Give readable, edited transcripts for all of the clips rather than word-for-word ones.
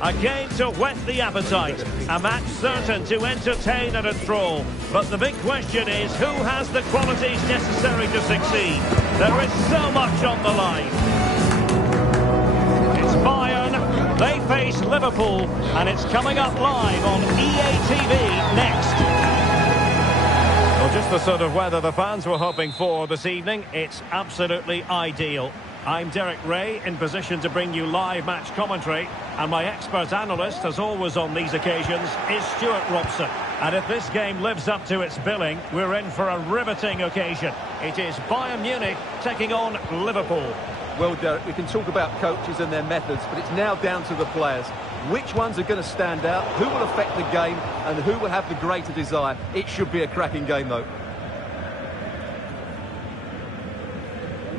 A game to whet the appetite, a match certain to entertain and enthrall. But the big question is, who has the qualities necessary to succeed? There is so much on the line. It's Bayern, they face Liverpool, and it's coming up live on EA TV next. Well, just the sort of weather the fans were hoping for this evening. It's absolutely ideal. I'm Derek Ray, in position to bring you live match commentary, and my expert analyst, as always on these occasions, is Stuart Robson. And if this game lives up to its billing, we're in for a riveting occasion. It is Bayern Munich taking on Liverpool. Well, Derek, we can talk about coaches and their methods, but it's now down to the players. Which ones are going to stand out, who will affect the game, and who will have the greater desire? It should be a cracking game, though.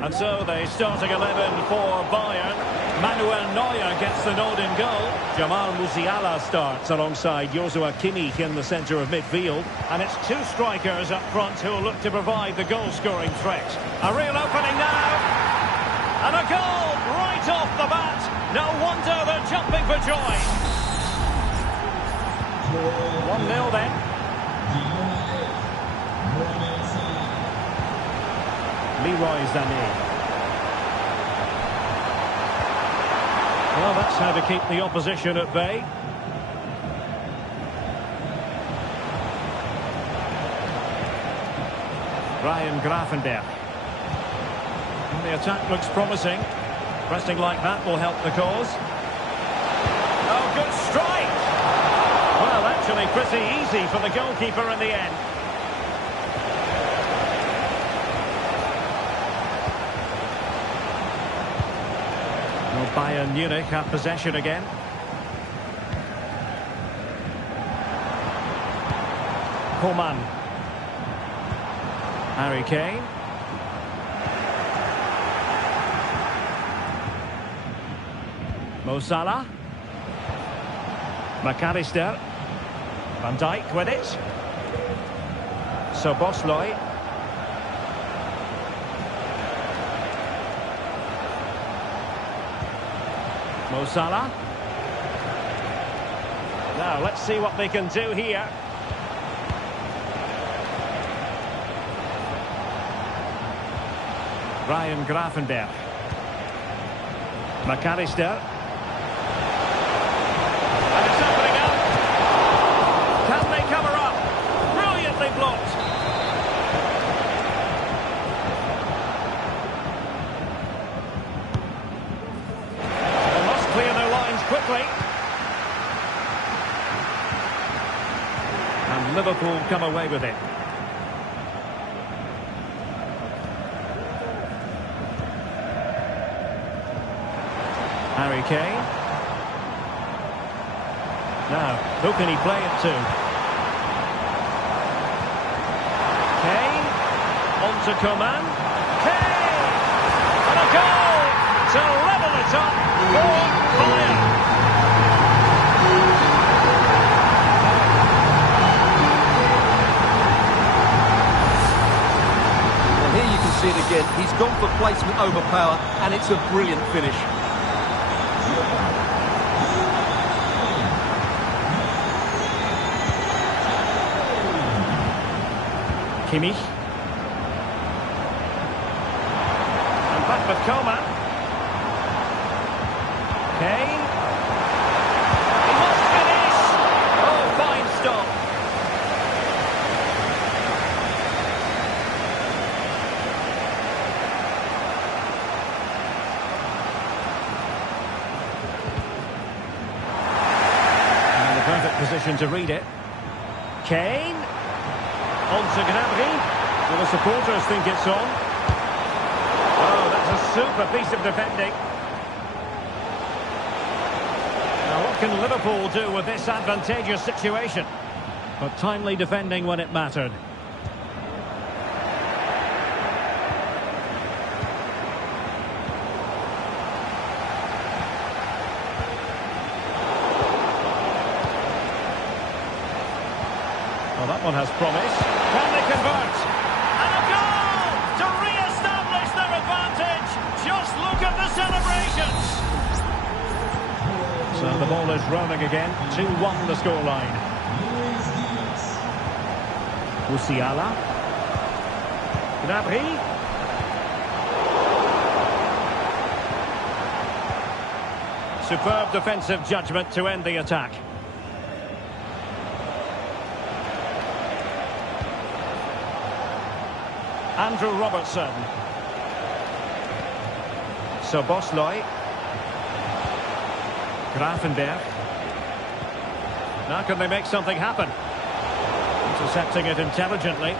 And so the starting 11 for Bayern. Manuel Neuer gets the nod in goal. Jamal Musiala starts alongside Joshua Kimmich in the centre of midfield. And it's two strikers up front who will look to provide the goal-scoring threat. A real opening now. And a goal right off the bat. No wonder they're jumping for joy. 1-0 then. Leroy Sané. Well, that's how to keep the opposition at bay. Ryan Gravenberch. And the attack looks promising. Pressing like that will help the cause. Oh, good strike! Well, actually pretty easy for the goalkeeper in the end. Bayern Munich have possession again. Comin. Harry Kane. Mo Salah. McAllister. Van Dijk with it. Szoboszlai. Mo Salah. Now, let's see what they can do here. Ryan Gravenberch. McAllister. And it's opening up. Can they cover up? Brilliantly blocked. Quickly. And Liverpool come away with it. Harry Kane. Now, who can he play it to? Kane. On to Comin. Kane! And a goal to level it up for Bayern. See it again. He's gone for placement over power, and it's a brilliant finish. Kimmich. And back with Comin. Kane. He must finish. Oh, fine stop. Position to read it. Kane. On to Gnabry. Well, the supporters think it's on. Oh, that's a super piece of defending. Now, what can Liverpool do with this advantageous situation? But timely defending when it mattered. Well, that one has promise. Can they convert? And a goal to re-establish their advantage. Just look at the celebrations. So the ball is rolling again. 2-1 the scoreline. Musiala. Gnabry. Superb defensive judgment to end the attack. Andrew Robertson. Soboslai. Grafenberg. Now can they make something happen? Intercepting it intelligently.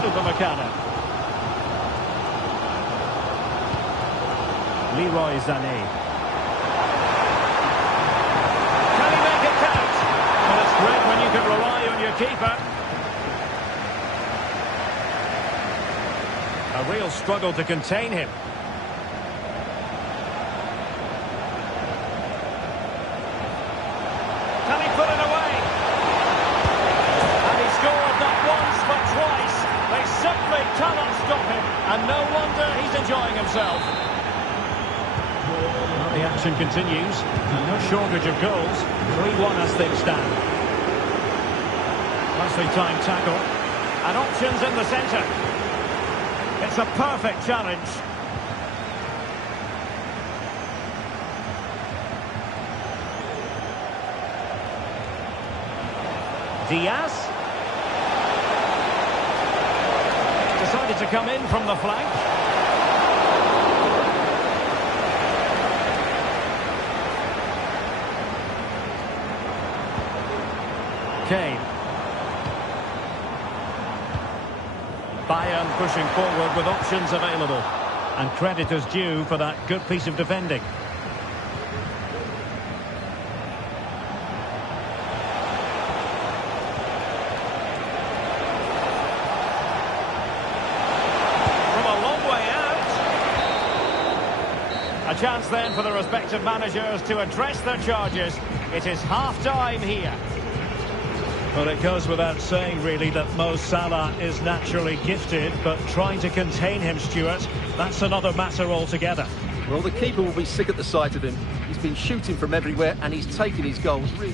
Upamecano. Leroy Sané. Can he make it count? Well, it's great when you can rely on your keeper. A real struggle to contain him. Can he put it away? And he scored not once but twice. They simply cannot stop him. And no wonder he's enjoying himself. Well, the action continues. And no shortage of goals. 3-1 as things stand. Nicely timed tackle. And options in the centre. It's a perfect challenge. Diaz. Decided to come in from the flank. Kane. Bayern pushing forward with options available. And credit is due for that good piece of defending. From a long way out. A chance then for the respective managers to address their charges. It is half-time here. Well, it goes without saying, really, that Mo Salah is naturally gifted, but trying to contain him, Stuart, that's another matter altogether. Well, the keeper will be sick at the sight of him. He's been shooting from everywhere, and he's taken his goals really.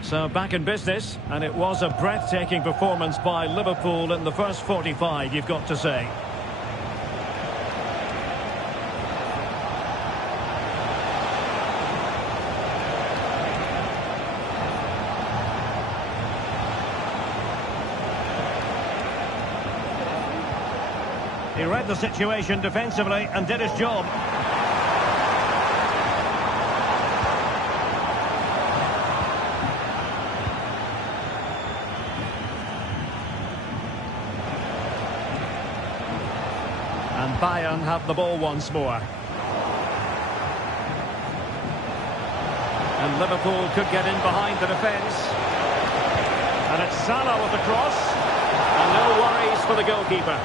So back in business, and it was a breathtaking performance by Liverpool in the first 45, you've got to say. He read the situation defensively and did his job. And Bayern have the ball once more. And Liverpool could get in behind the defence. And it's Salah with the cross. And no worries for the goalkeeper.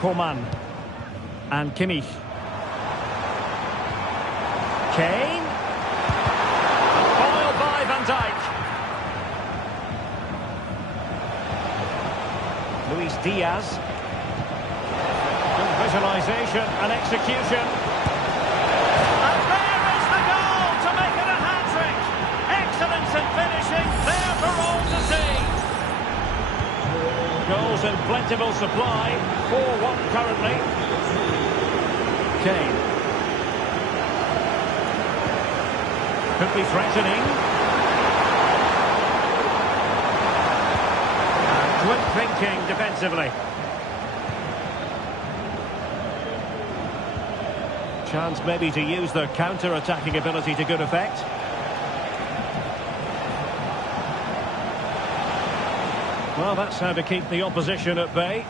Comin. And Kimmich. Kane. Luis Diaz. Good visualisation and execution. And there is the goal to make it a hat-trick. Excellence in finishing, there for all to see. Goals in plentiful supply. 4-1 currently. Kane. Could be threatening. And quick thinking defensively. Chance maybe to use their counter-attacking ability to good effect. Well, that's how to keep the opposition at bay.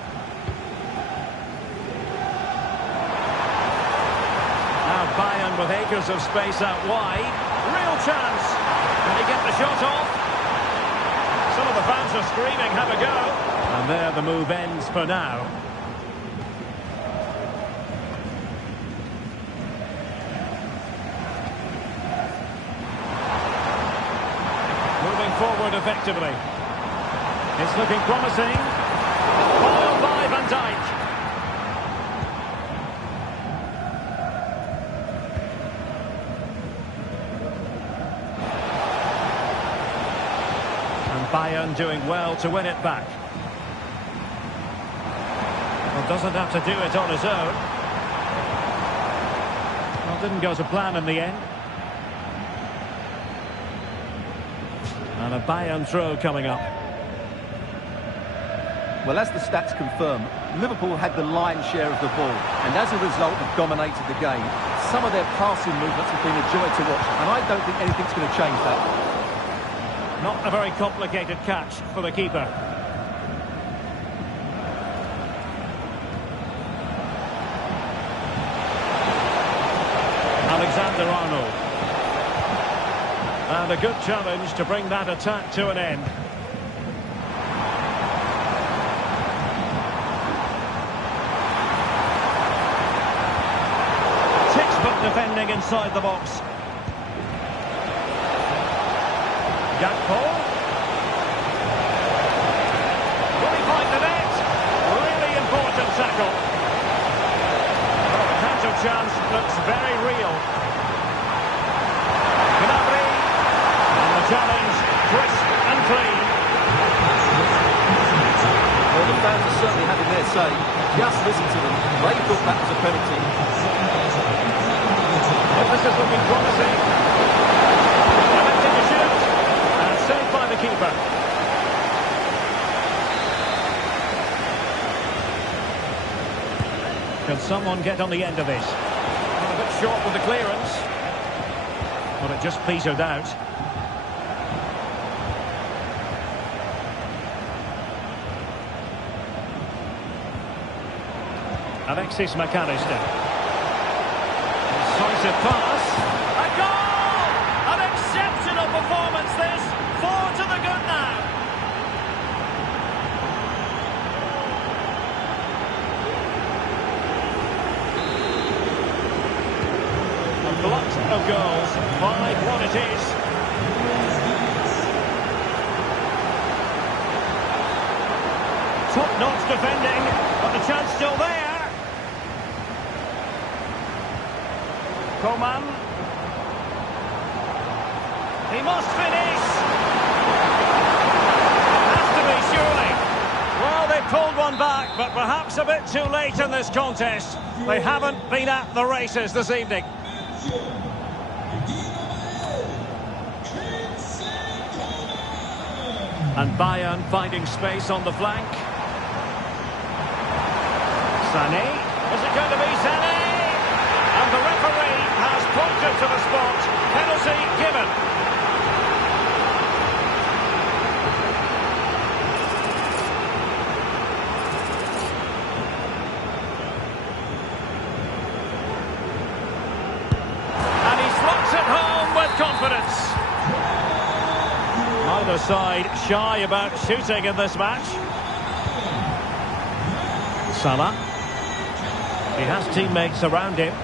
Now Bayern with acres of space out wide. Real chance. Can he get the shot off? Some of the fans are screaming, have a go. And there the move ends for now. Moving forward effectively. It's looking promising. Followed by Van Dijk. And Bayern doing well to win it back. Well, doesn't have to do it on his own. Well, didn't go to plan in the end. And a Bayern throw coming up. Well, as the stats confirm, Liverpool had the lion's share of the ball, and as a result have dominated the game. Some of their passing movements have been a joy to watch, and I don't think anything's going to change that. Not a very complicated catch for the keeper. Alexander-Arnold. And a good challenge to bring that attack to an end. Defending inside the box. Gakpo. Will he find the net? Really important tackle. Well, the counter chance looks very real. Gnabry. And the challenge crisp and clean. Well, the fans are certainly having their say. Just listen to them. They thought that was a penalty. This is looking promising. Attempting to shoot. And saved by the keeper. Can someone get on the end of this? A bit short with the clearance. But it just petered out. Alexis McAllister. Decisive pass. A goal! An exceptional performance this. 4 to the good now. A glut of goals. 5-1 it is. Top-notch defending, but the chance still there. Comin. He must finish. Has to be, surely. Well, they pulled one back, but perhaps a bit too late in this contest. They haven't been at the races this evening. And Bayern finding space on the flank. Sané. Is it going to be Sané? And the referee has pointed to the spot. Penalty given. And he slots it home with confidence. Neither side shy about shooting in this match. Salah. He has teammates around him.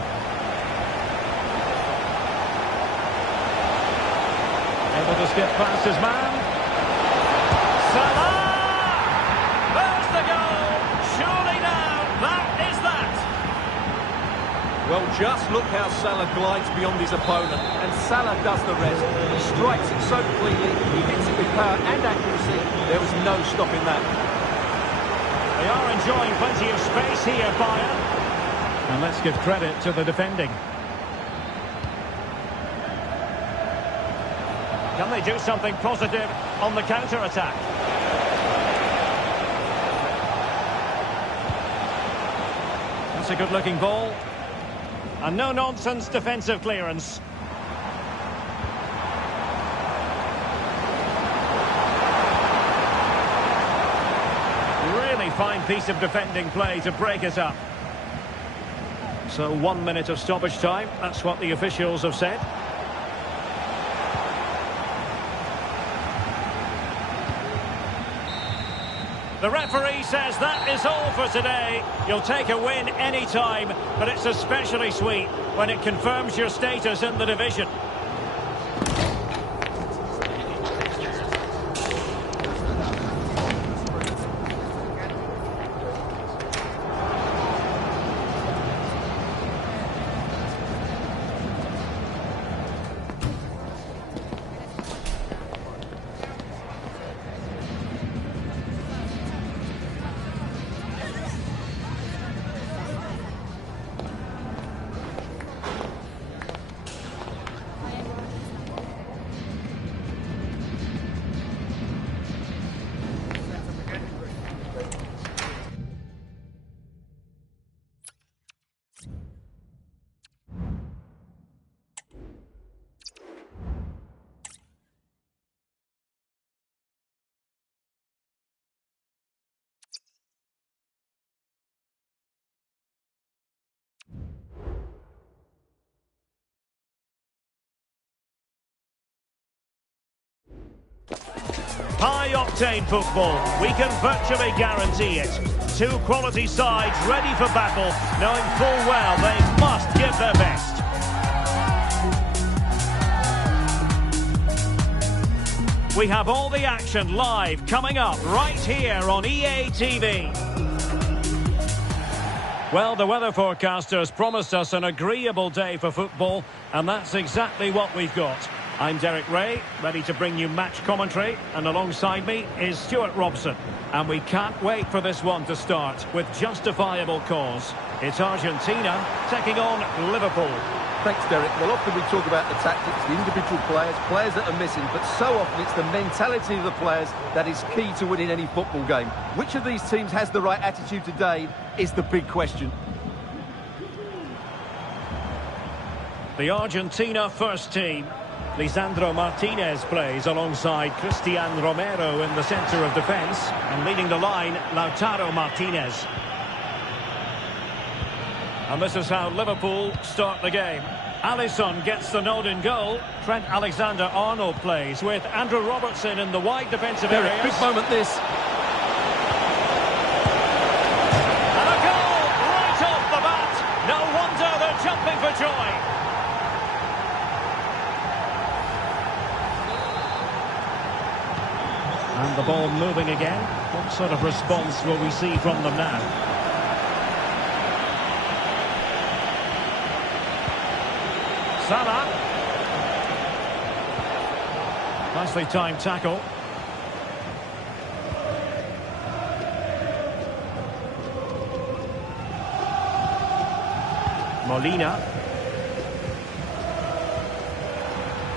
Able to skip past his man. Salah! There's the goal! Well, just look how Salah glides beyond his opponent, and Salah does the rest. He strikes it so cleanly, he hits it with power and accuracy. There was no stopping that. They are enjoying plenty of space here, Bayern. And let's give credit to the defending. Can they do something positive on the counter-attack? That's a good-looking ball. And no-nonsense defensive clearance. Really fine piece of defending play to break it up. So 1 minute of stoppage time. That's what the officials have said. The referee says that is all for today. You'll take a win any time, but it's especially sweet when it confirms your status in the division. High-octane football, we can virtually guarantee it. Two quality sides ready for battle, knowing full well they must give their best. We have all the action live coming up right here on EA TV. Well, the weather forecasters promised us an agreeable day for football, and that's exactly what we've got. I'm Derek Ray, ready to bring you match commentary, and alongside me is Stuart Robson. And we can't wait for this one to start with justifiable cause. It's Argentina taking on Liverpool. Thanks, Derek. Well, often we talk about the tactics, the individual players that are missing, but so often it's the mentality of the players that is key to winning any football game. Which of these teams has the right attitude today is the big question. The Argentina first team. Lisandro Martinez plays alongside Cristian Romero in the centre of defence, and leading the line, Lautaro Martinez. And this is how Liverpool start the game. Alisson gets the nod in goal. Trent Alexander-Arnold plays with Andrew Robertson in the wide defensive area. Big moment this. And a goal right off the bat. No wonder they're jumping for joy. And the ball moving again. What sort of response will we see from them now? Salah. Nicely timed tackle. Molina.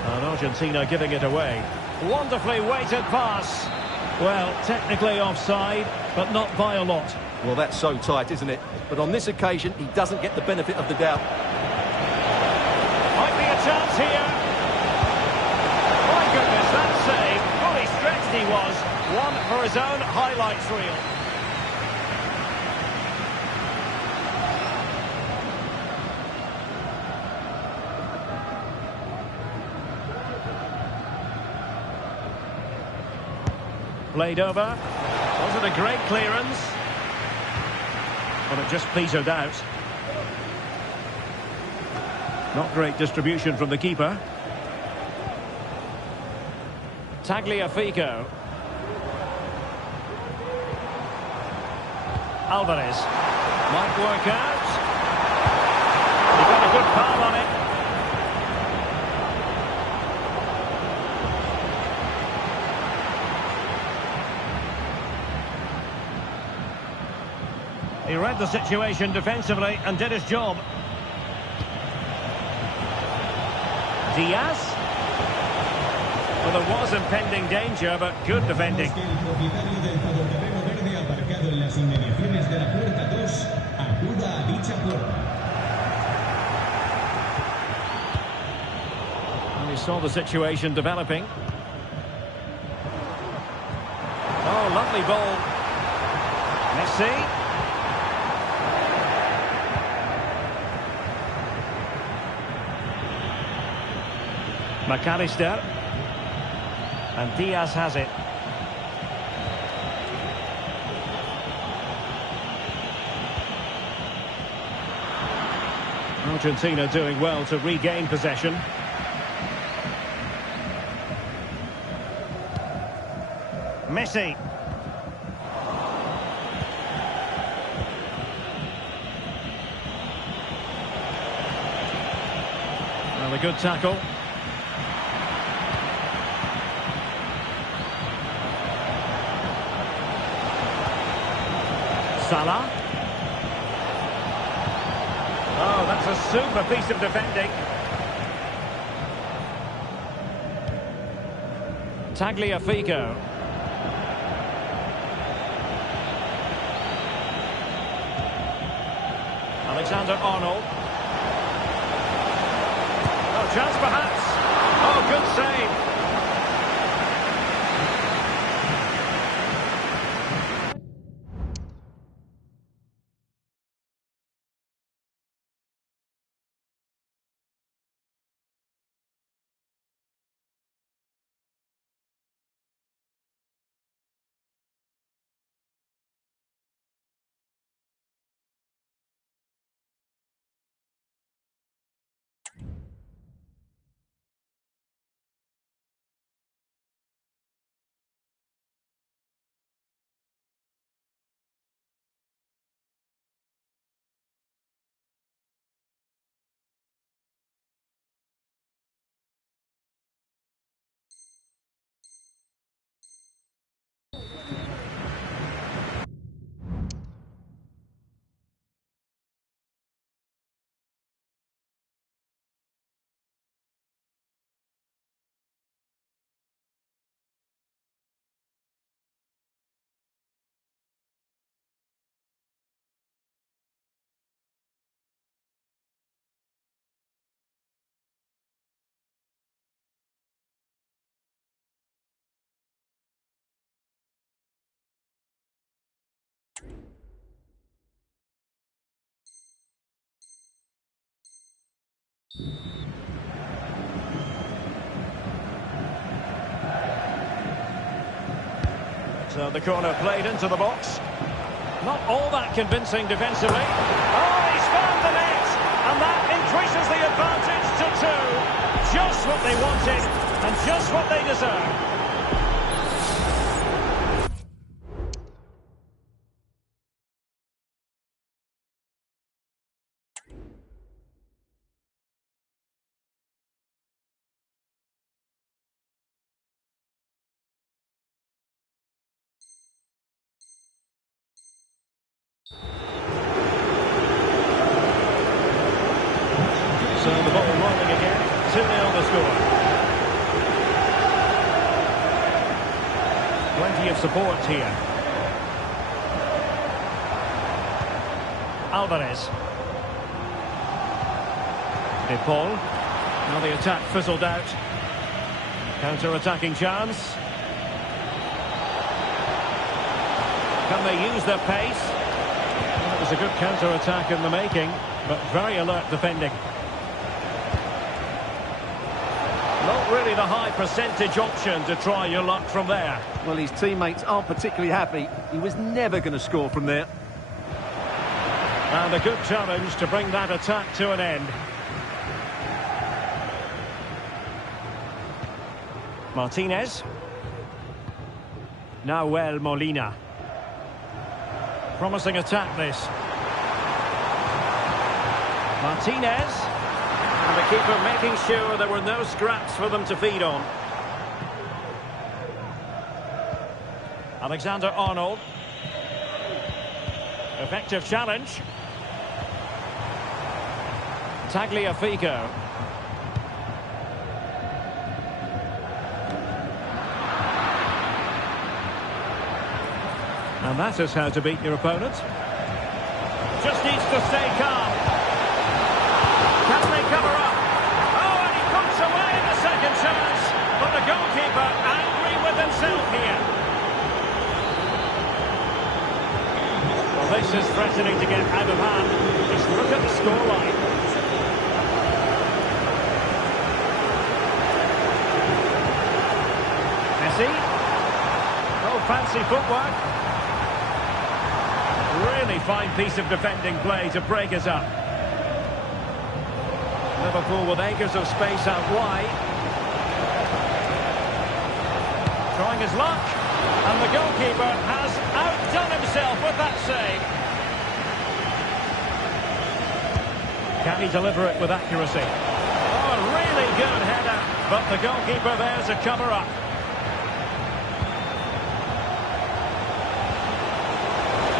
And Argentina giving it away. Wonderfully weighted pass. Well, technically offside, but not by a lot. Well, that's so tight, isn't it? But on this occasion, he doesn't get the benefit of the doubt. Might be a chance here. My goodness, that save. Fully stretched he was. One for his own highlights reel. Played over. Was it a great clearance? But it just petered out. Not great distribution from the keeper. Tagliafico. Alvarez. Might work out. He good palm on it. He read the situation defensively and did his job. Diaz. Well, there was impending danger, but good defending. And we saw the situation developing. Oh, lovely ball. Messi. McAllister. And Diaz has it. Argentina doing well to regain possession. Messi. Well, a good tackle. Salah. Oh, that's a super piece of defending. Tagliafico. Alexander-Arnold. Oh, chance perhaps. Oh, good save. So the corner played into the box. Not all that convincing defensively. Oh, he's found the net! And that increases the advantage to 2. Just what they wanted and just what they deserve. So the ball rolling again. 2-0 the score. Plenty of support here. Alvarez. De Paul. Now the attack fizzled out. Counter-attacking chance. Can they use their pace? Well, it was a good counter-attack in the making, but very alert defending. Not really the high percentage option to try your luck from there. Well, his teammates aren't particularly happy. He was never going to score from there. And a good challenge to bring that attack to an end. Martinez. Nahuel Molina. Promising attack this. Martinez. And the keeper making sure there were no scraps for them to feed on. Alexander-Arnold. Effective challenge. Tagliafico. And that is how to beat your opponent. Just needs to stay calm. Can they cover up? Oh, and he puts away the second chance. But the goalkeeper angry with himself here. Well, this is threatening to get out of hand. Just look at the scoreline. Messi. Oh, fancy footwork. Really fine piece of defending play to break us up. Liverpool with acres of space out wide. Trying his luck. And the goalkeeper has outdone himself with that save. Can he deliver it with accuracy? Oh, a really good header. But the goalkeeper there to cover up.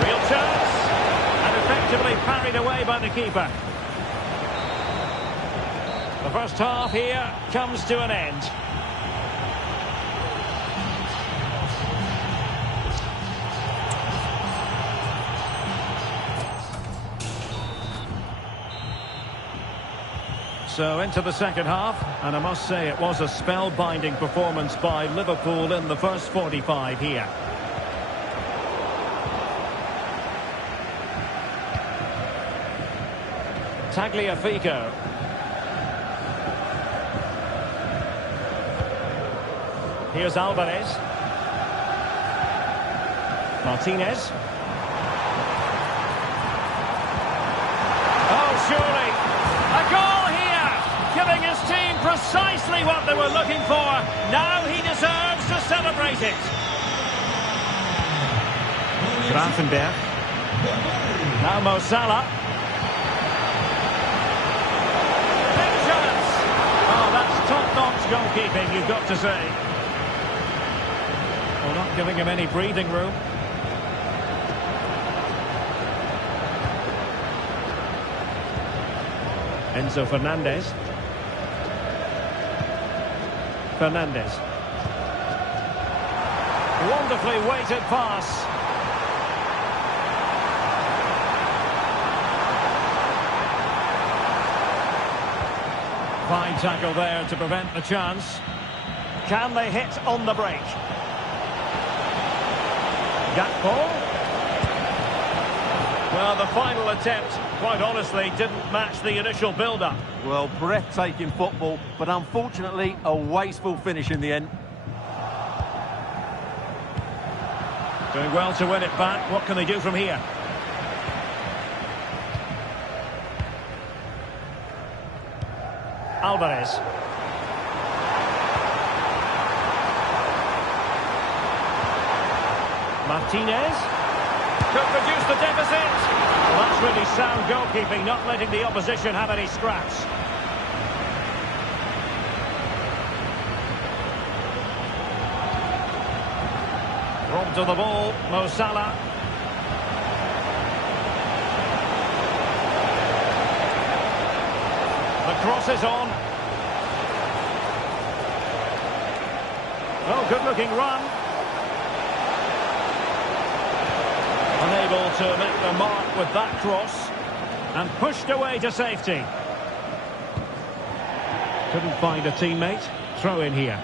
Real chance. And effectively parried away by the keeper. The first half here comes to an end. So into the second half, and I must say it was a spellbinding performance by Liverpool in the first 45 here. Tagliafico. Here's Alvarez. Martinez. Oh, surely. A goal here, giving his team precisely what they were looking for. Now he deserves to celebrate it. Grafenberg. Now Mo Salah. Big chance. Oh, that's top-notch goalkeeping, you've got to say. Well, not giving him any breathing room. Enzo Fernandez. Fernandez. Wonderfully weighted pass. Fine tackle there to prevent the chance. Can they hit on the break? Gakpo. Well, the final attempt, quite honestly, didn't match the initial build-up. Well, breathtaking football, but unfortunately a wasteful finish in the end. Doing well to win it back. What can they do from here? Alvarez. Martinez. Could produce the deficit. Well, that's really sound goalkeeping, not letting the opposition have any scraps. Robbed of the ball, Mo Salah. The cross is on. Oh, good-looking run. Unable to make the mark with that cross. And pushed away to safety. Couldn't find a teammate. Throw in here.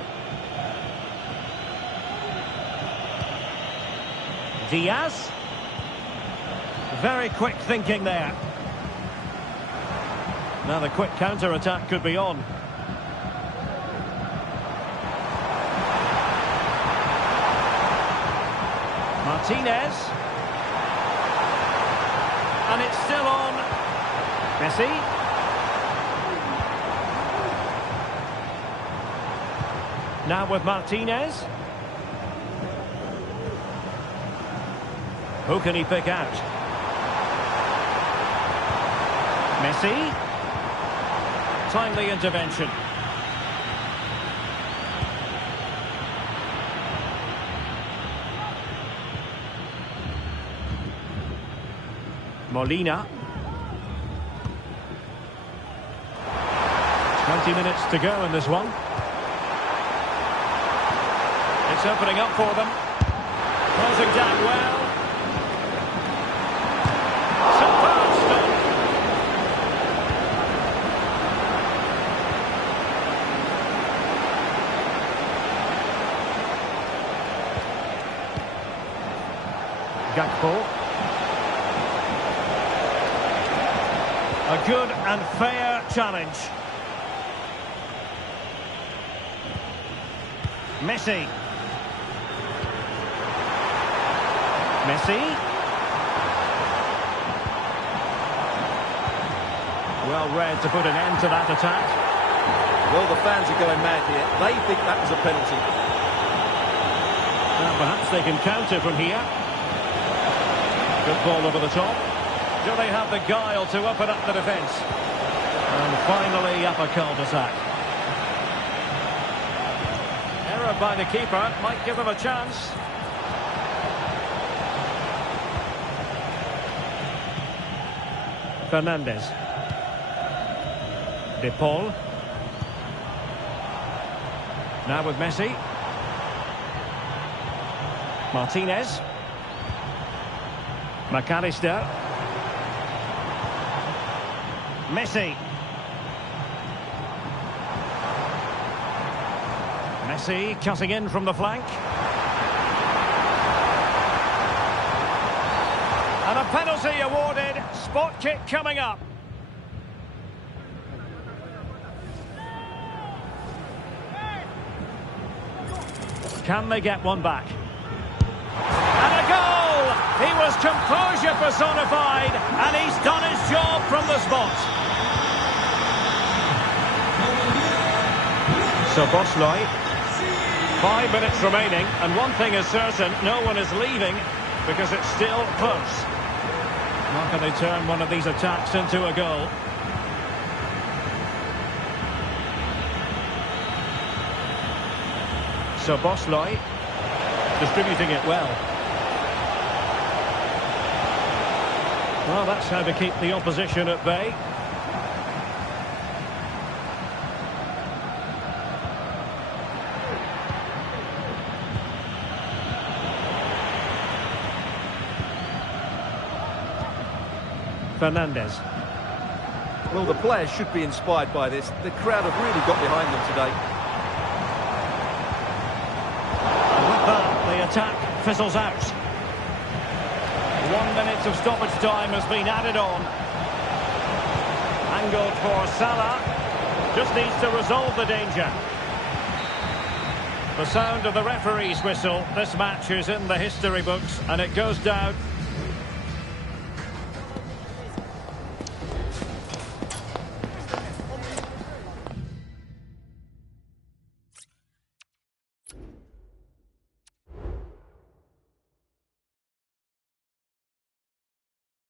Diaz. Very quick thinking there. Now the quick counter-attack could be on. Martinez. And it's still on. Messi. Now with Martinez. Who can he pick out? Messi. timely intervention. Molina. 20 minutes to go in this one. It's opening up for them. Closing down well. Superb stop. Gakpo. A good and fair challenge. Messi. Messi. Well read to put an end to that attack. Well, the fans are going mad here. They think that was a penalty. Well, perhaps they can counter from here. Good ball over the top. Do they have the guile to open up the defence? And finally up a cul-de-sac. Error by the keeper might give them a chance. Fernandez. De Paul. Now with Messi. Martinez. McAllister. Messi. Messi cutting in from the flank. And a penalty awarded. Spot kick coming up. Can they get one back? And a goal! He was composure personified, and he's done his job from the spot. So Bosley, 5 minutes remaining, and one thing is certain, no one is leaving because it's still close. How can they turn one of these attacks into a goal? So Bosley distributing it well. Well, that's how to keep the opposition at bay. Fernandez. Well, the players should be inspired by this. The crowd have really got behind them today. With that, the attack fizzles out. 1 minute of stoppage time has been added on. Angled for Salah. Just needs to resolve the danger. The sound of the referee's whistle. This match is in the history books, and it goes down